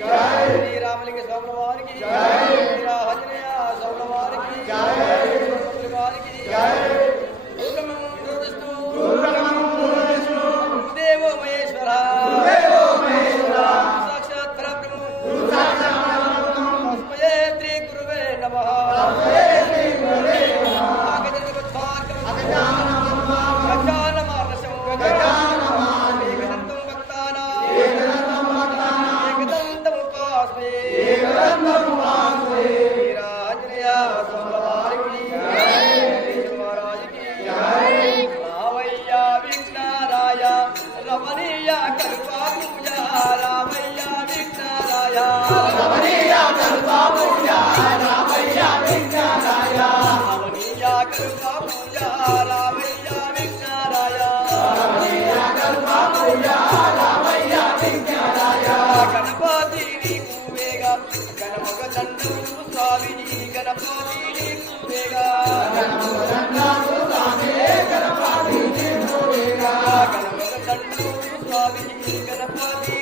జై శ్రీరాములకి సోమవారికి జై नमः Ganapati Ganapati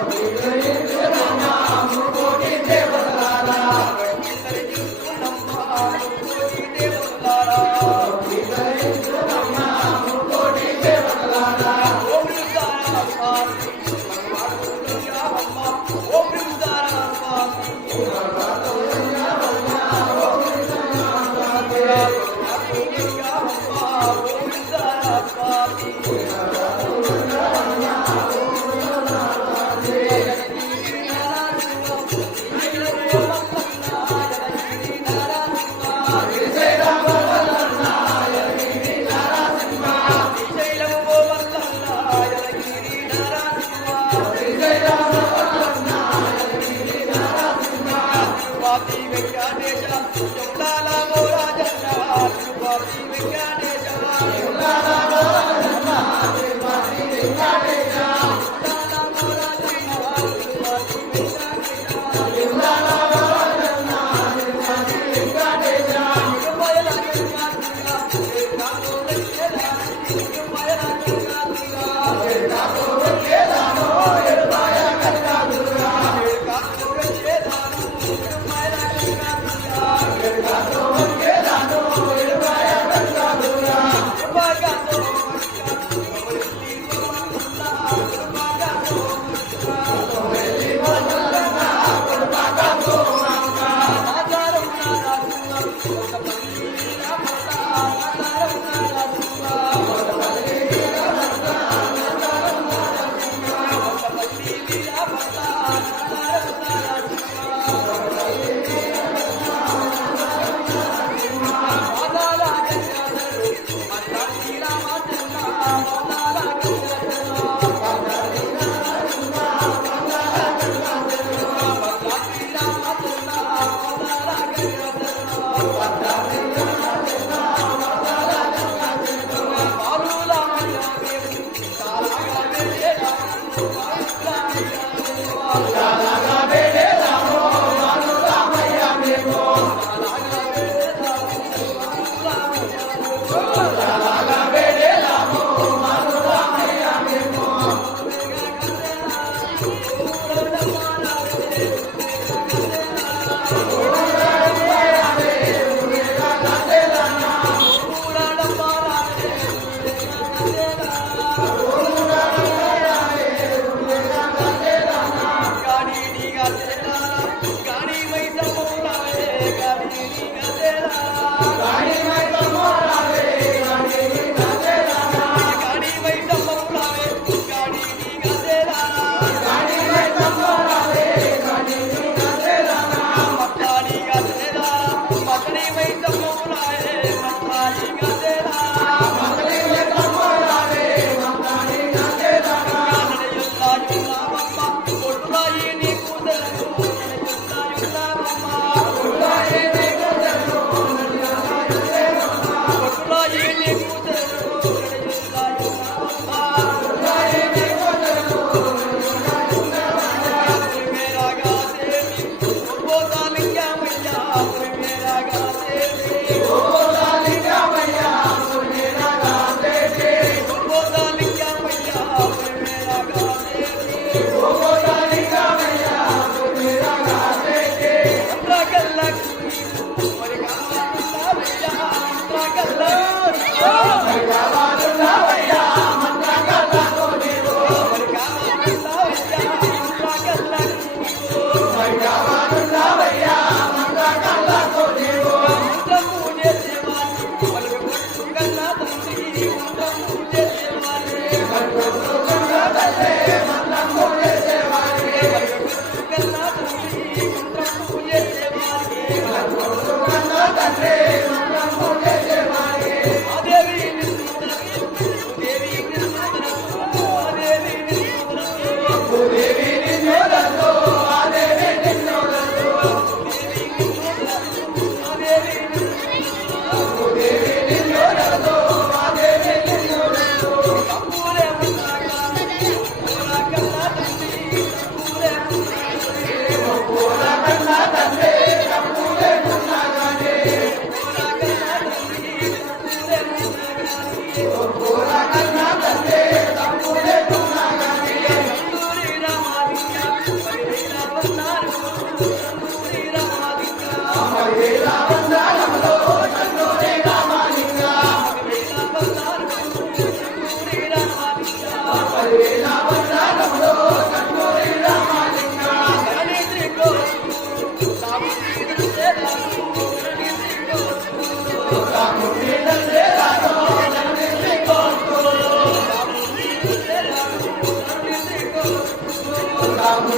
God, God, God, God, Santa Fe.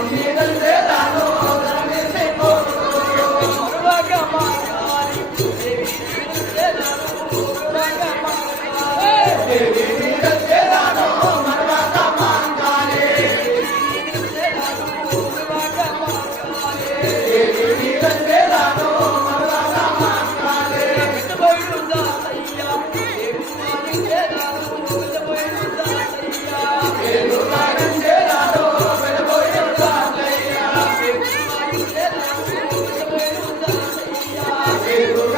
కలిసే దాంట్లో Yeah.